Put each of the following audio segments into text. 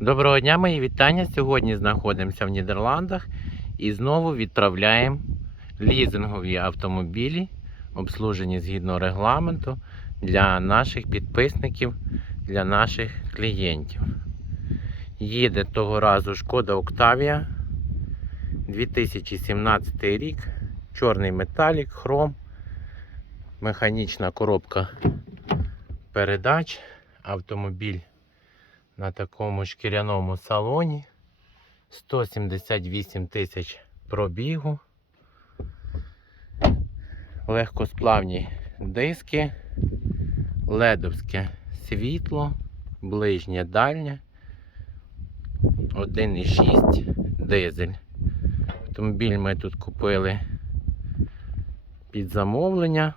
Доброго дня, мої вітання. Сьогодні знаходимося в Нідерландах і знову відправляємо лізингові автомобілі, обслужені згідно регламенту для наших підписників, для наших клієнтів. Їде того разу шкода Октавія 2017 рік, чорний металік, хром, механічна коробка передач, автомобіль на такому шкіряному салоні. 178 тисяч пробігу. Легкосплавні диски, ледовське світло, ближнє дальнє, 1,6 дизель. Автомобіль ми тут купили під замовлення.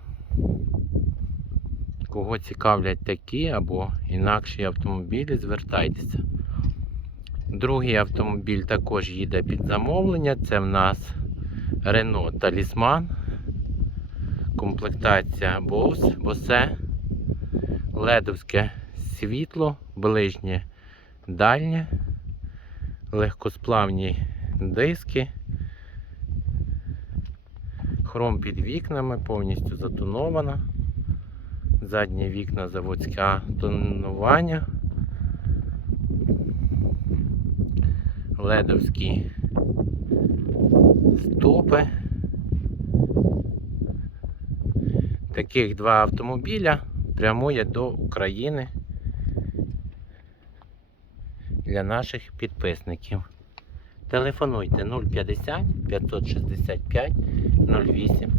Кого цікавлять такі або інакші автомобілі, звертайтеся. Другий автомобіль також їде під замовлення. Це в нас Renault Talisman. Комплектація Bose, Bose, ледовське світло, ближнє дальнє, легкосплавні диски, хром під вікнами, повністю затонована. Задні вікна заводське тонування. Ледовські стопи. Таких два автомобіля прямує до України для наших підписників. Телефонуйте 050 565 08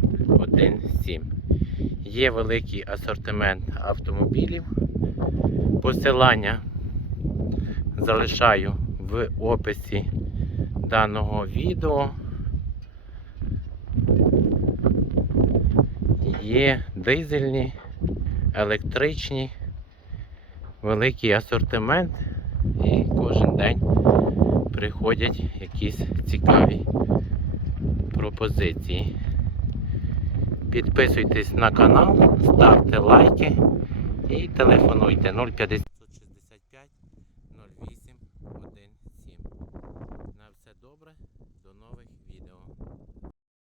17. Є великий асортимент автомобілів. Посилання залишаю в описі даного відео. Є дизельні, електричні, великий асортимент і кожен день приходять якісь цікаві пропозиції. Підписуйтесь на канал, ставте лайки і телефонуйте 050.